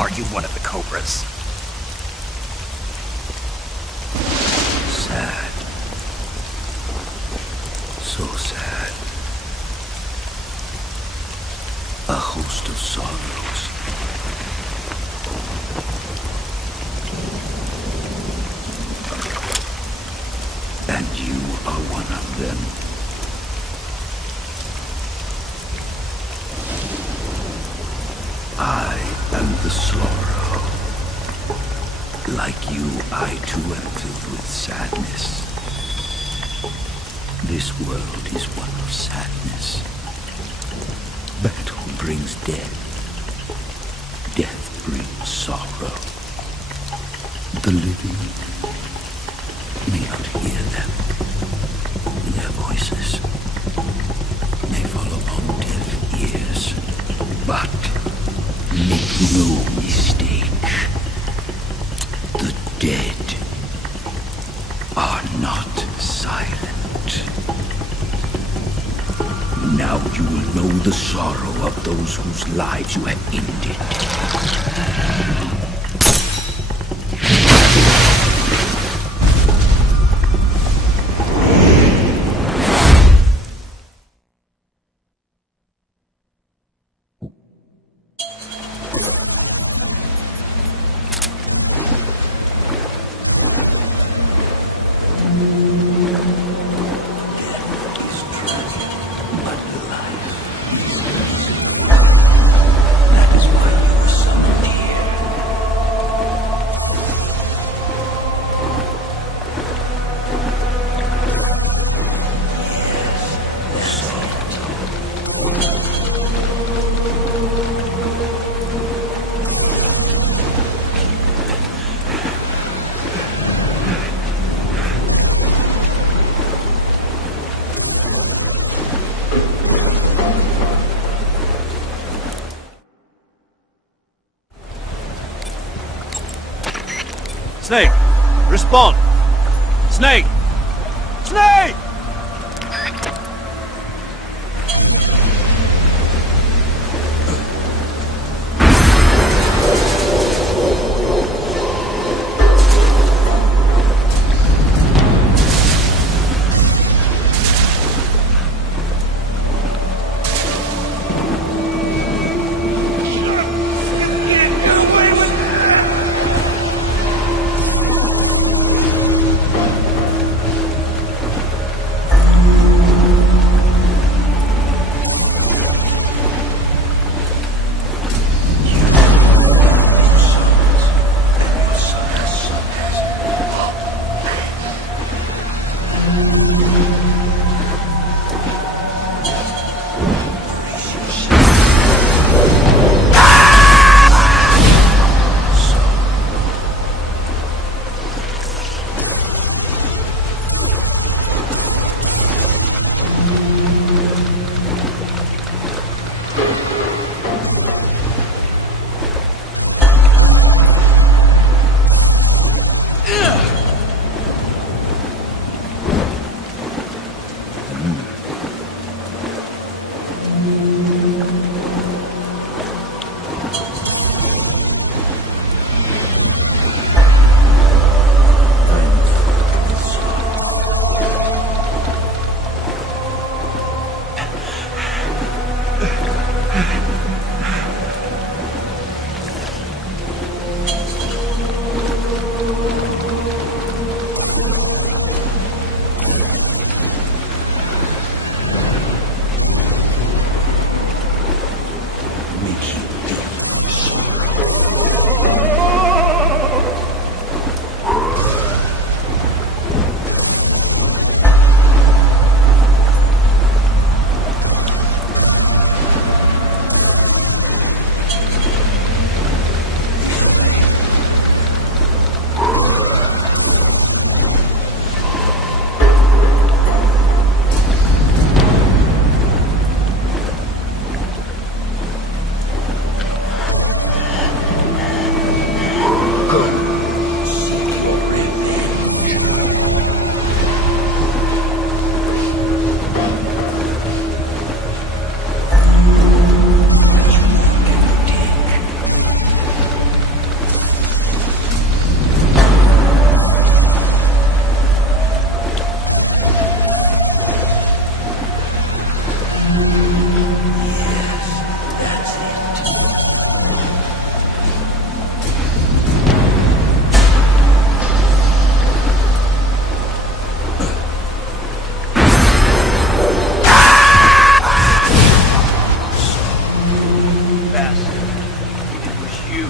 Are you one of the Cobras? Sad. So sad. A host of sorrows. And you are one of them. I am the sorrow. Like you, I too am filled with sadness. This world is one of sadness. Battle brings death. Death brings sorrow. The living may not hear them. Their voices may fall upon deaf ears. But make no mistake. The dead are not silent. Now you will know the sorrow of those whose lives you have ended. Snake! Respond! Snake! Snake! you.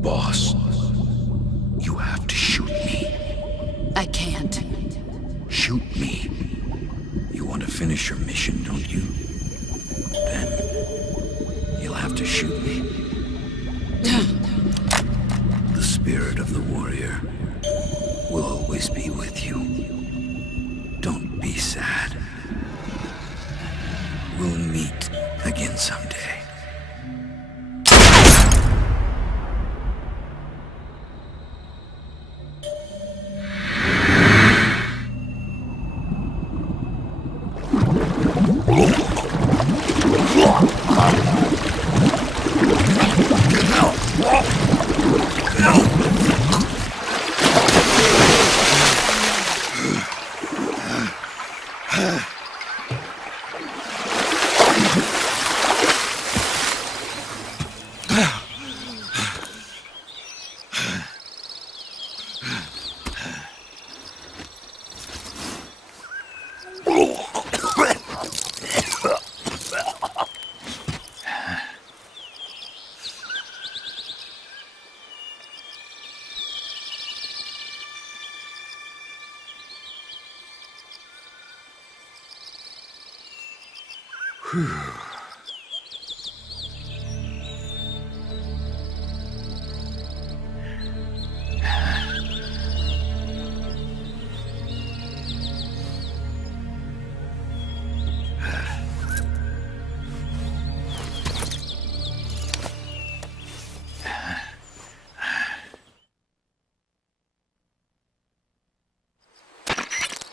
Boss, you have to shoot me. I can't. Shoot me. You want to finish your mission, don't you? Then you'll have to shoot me. The spirit of the warrior will always be with you. Don't be sad. We'll meet again someday.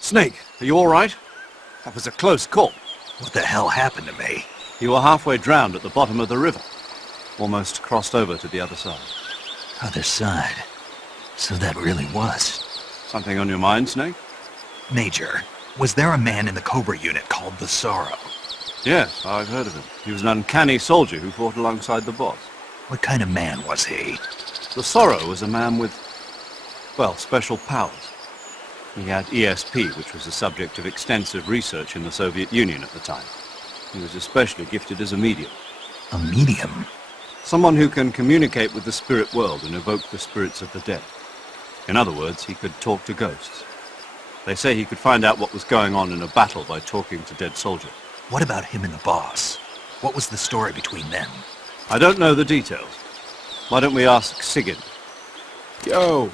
Snake, are you all right? That was a close call. What the hell happened to me? You were halfway drowned at the bottom of the river. Almost crossed over to the other side. Other side. So that really was. Something on your mind, Snake? Major, was there a man in the Cobra unit called the Sorrow? Yes, I've heard of him. He was an uncanny soldier who fought alongside the boss. What kind of man was he? The Sorrow was a man with, well, special powers. He had ESP, which was the subject of extensive research in the Soviet Union at the time. He was especially gifted as a medium. A medium? Someone who can communicate with the spirit world and evoke the spirits of the dead. In other words, he could talk to ghosts. They say he could find out what was going on in a battle by talking to dead soldiers. What about him and the boss? What was the story between them? I don't know the details. Why don't we ask Sigurd? Yo,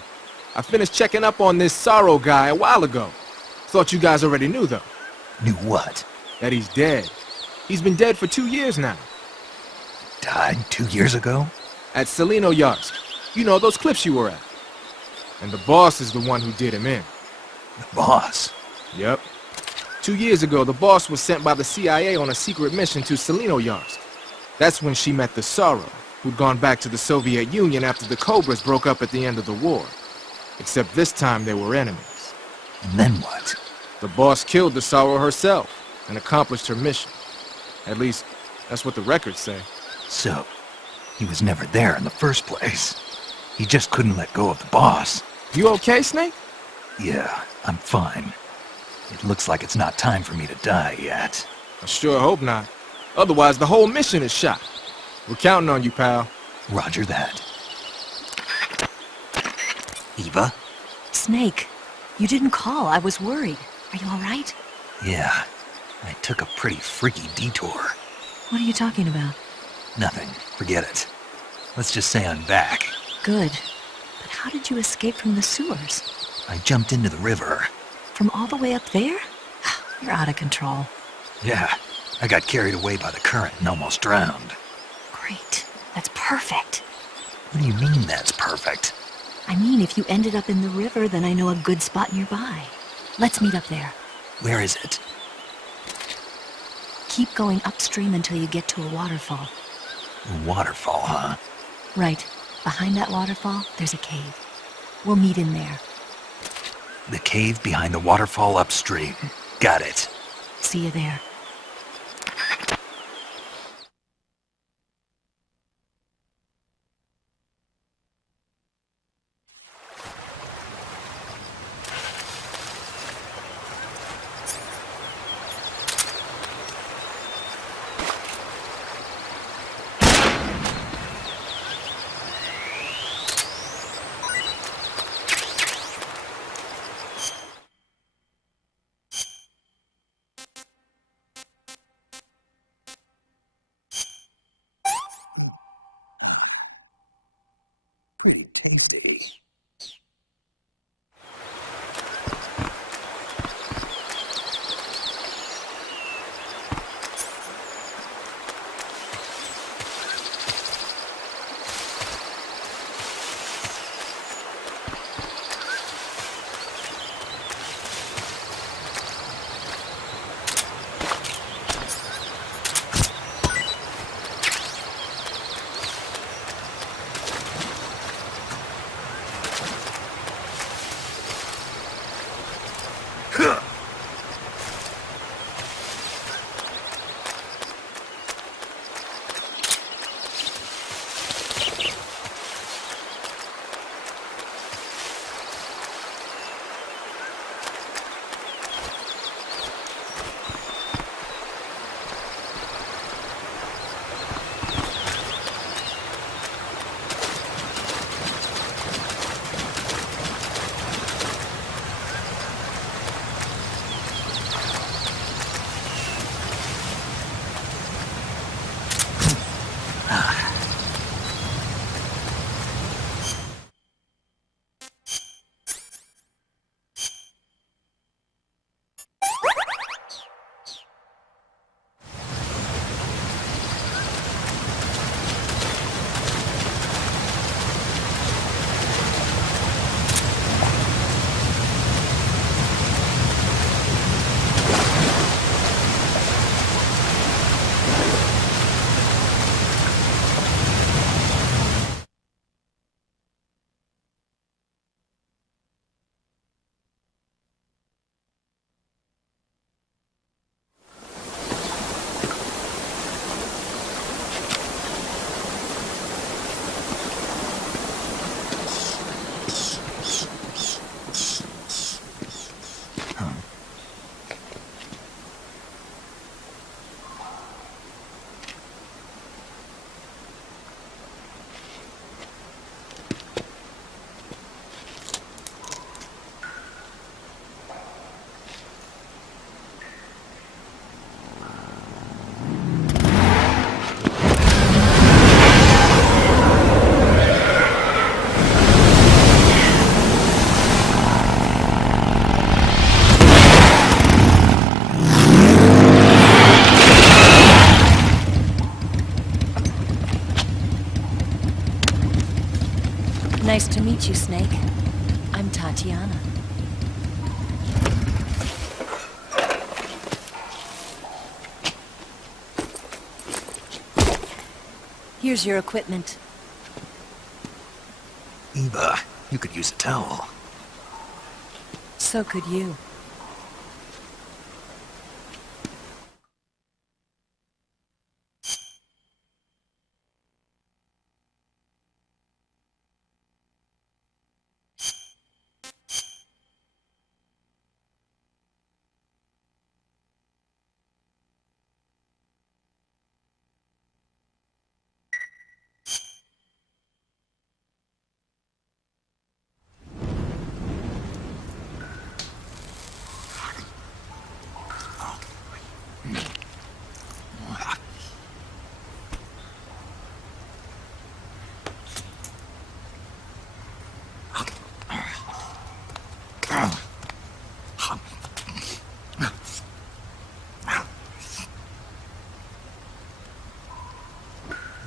I finished checking up on this Sorrow guy a while ago. Thought you guys already knew, though. Knew what? That he's dead. He's been dead for 2 years now. Died 2 years ago? At Selinoyarsk. You know, those cliffs you were at. And the boss is the one who did him in. The boss? Yep. 2 years ago, the boss was sent by the CIA on a secret mission to Selinoyarsk. That's when she met the Sorrow, who'd gone back to the Soviet Union after the Cobras broke up at the end of the war. Except this time they were enemies. And then what? The boss killed the Sorrow herself and accomplished her mission. At least, that's what the records say. So, he was never there in the first place. He just couldn't let go of the boss. You okay, Snake? Yeah, I'm fine. It looks like it's not time for me to die yet. I sure hope not. Otherwise, the whole mission is shot. We're counting on you, pal. Roger that. Eva? Snake, you didn't call. I was worried. Are you all right? Yeah, I took a pretty freaky detour. What are you talking about? Nothing. Forget it. Let's just say I'm back. Good. But how did you escape from the sewers? I jumped into the river. From all the way up there? You're out of control. Yeah, I got carried away by the current and almost drowned. Great. That's perfect. What do you mean that's perfect? I mean, if you ended up in the river, then I know a good spot nearby. Let's meet up there. Where is it? Keep going upstream until you get to a waterfall. A waterfall, huh? Right. Behind that waterfall, there's a cave. We'll meet in there. The cave behind the waterfall upstream. Got it. See you there. Pretty tasty. meet you, Snake. I'm Tatiana. Here's your equipment. Eva, you could use a towel. So could you.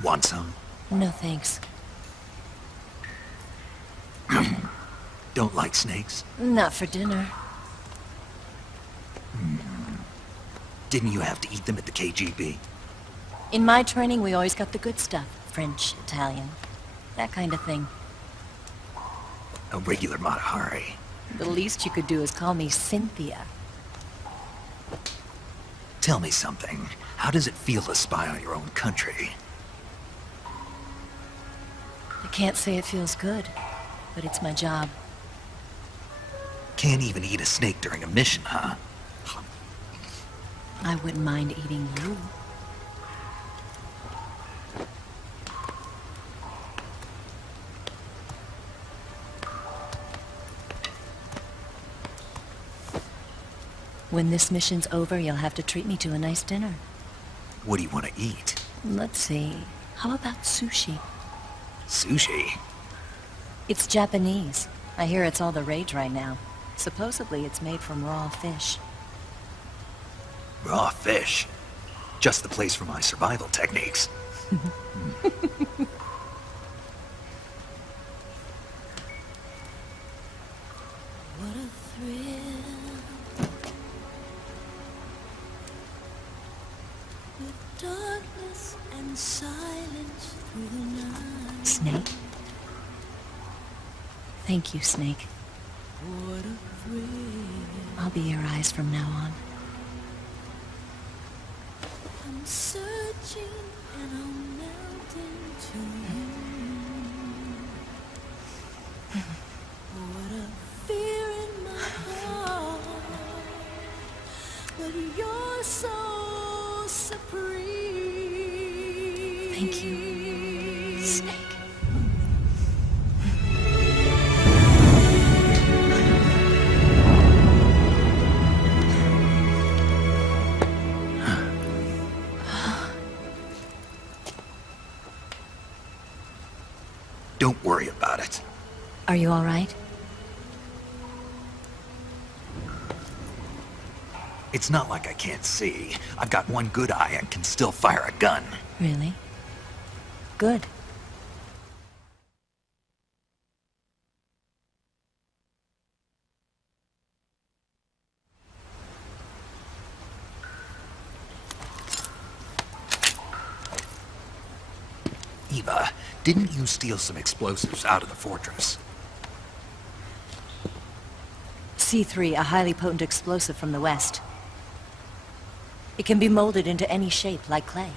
Want some? No thanks. Don't like snakes? Not for dinner. Didn't you have to eat them at the KGB? In my training, we always got the good stuff. French, Italian, that kind of thing. A regular Mata Hari. The least you could do is call me Cynthia. Tell me something. How does it feel to spy on your own country? I can't say it feels good, but it's my job. Can't even eat a snake during a mission, huh? I wouldn't mind eating you. When this mission's over, you'll have to treat me to a nice dinner. What do you want to eat? Let's see. How about sushi? Sushi? It's Japanese. I hear it's all the rage right now. Supposedly it's made from raw fish. Raw fish? Just the place for my survival techniques. What a thrill. With darkness and silence through the night. Snake? Thank you, Snake. What a thrill. I'll be your eyes from now on. I'm searching and I'm melting to you. What a fear in my heart, but you're so supreme. Thank you, Snake. Don't worry about it. Are you all right? It's not like I can't see. I've got one good eye and can still fire a gun. Really? Good. Eva, didn't you steal some explosives out of the fortress? C3, a highly potent explosive from the west. It can be molded into any shape, like clay.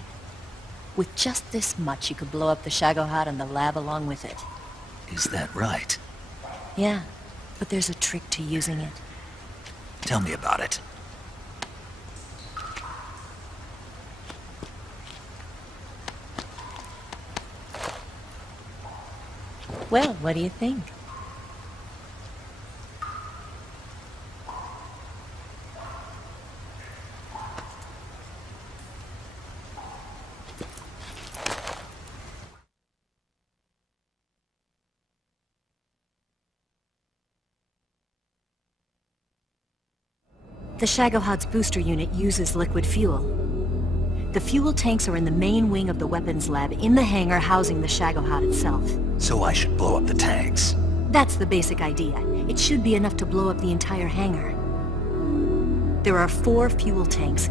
With just this much, you could blow up the Shagohod and the lab along with it. Is that right? Yeah, but there's a trick to using it. Tell me about it. Well, what do you think? The Shagohod's booster unit uses liquid fuel. The fuel tanks are in the main wing of the weapons lab in the hangar housing the Shagohod itself. So I should blow up the tanks. That's the basic idea. It should be enough to blow up the entire hangar. There are 4 fuel tanks.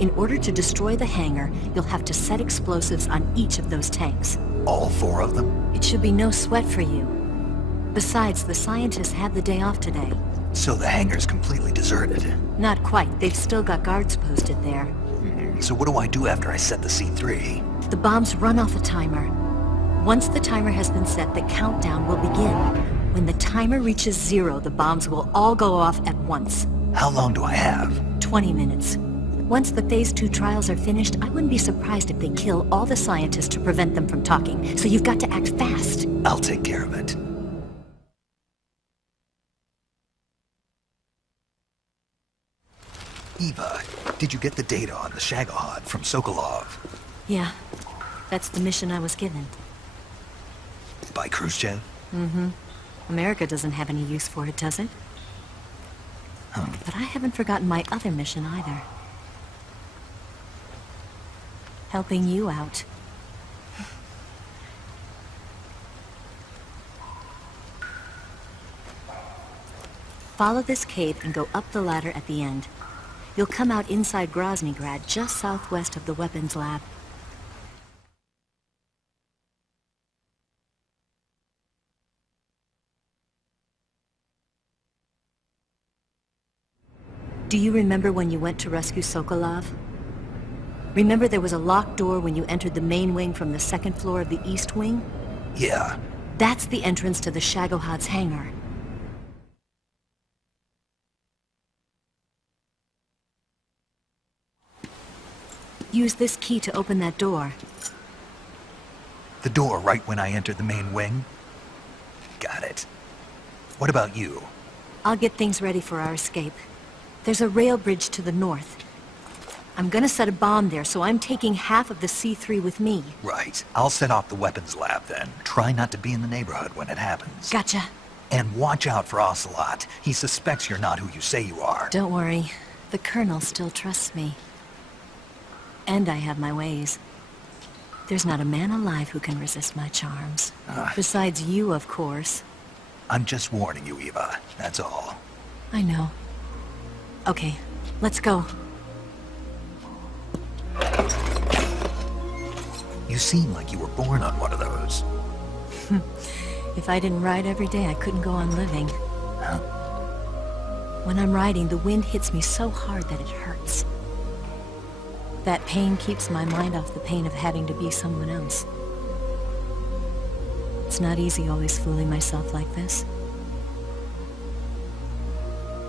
In order to destroy the hangar, you'll have to set explosives on each of those tanks. All 4 of them? It should be no sweat for you. Besides, the scientists had the day off today. So the hangar's completely deserted. Not quite. They've still got guards posted there. So what do I do after I set the C3? The bombs run off a timer. Once the timer has been set, the countdown will begin. When the timer reaches 0, the bombs will all go off at once. How long do I have? 20 minutes. Once the Phase 2 trials are finished, I wouldn't be surprised if they kill all the scientists to prevent them from talking. So you've got to act fast. I'll take care of it. Eva, did you get the data on the Shagohod from Sokolov? Yeah, that's the mission I was given. By Khrushchev? America doesn't have any use for it, does it? But I haven't forgotten my other mission either. Helping you out. Follow this cave and go up the ladder at the end. You'll come out inside Groznygrad, just southwest of the weapons lab. Do you remember when you went to rescue Sokolov? Remember there was a locked door when you entered the main wing from the 2nd floor of the East Wing? Yeah. That's the entrance to the Shagohod's hangar. Use this key to open that door. The door right when I entered the main wing? Got it. What about you? I'll get things ready for our escape. There's a rail bridge to the north. I'm gonna set a bomb there, so I'm taking half of the C3 with me. Right. I'll set off the weapons lab then. Try not to be in the neighborhood when it happens. Gotcha. And watch out for Ocelot. He suspects you're not who you say you are. Don't worry. The Colonel still trusts me. And I have my ways. There's not a man alive who can resist my charms. Besides you, of course. I'm just warning you, Eva. That's all. I know. Okay, let's go. You seem like you were born on one of those. If I didn't ride every day, I couldn't go on living. Huh? When I'm riding, the wind hits me so hard that it hurts. That pain keeps my mind off the pain of having to be someone else. It's not easy always fooling myself like this.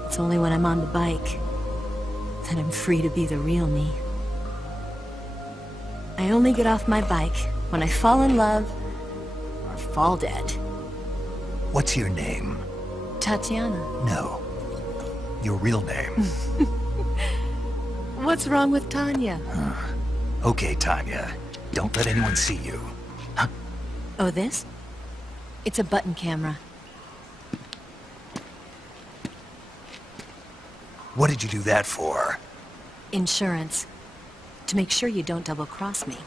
It's only when I'm on the bike that I'm free to be the real me. I only get off my bike when I fall in love or fall dead. What's your name? Tatiana. No. Your real name. What's wrong with Tanya? Okay, Tanya. Don't let anyone see you. Huh? Oh, this? It's a button camera. What did you do that for? Insurance. To make sure you don't double-cross me.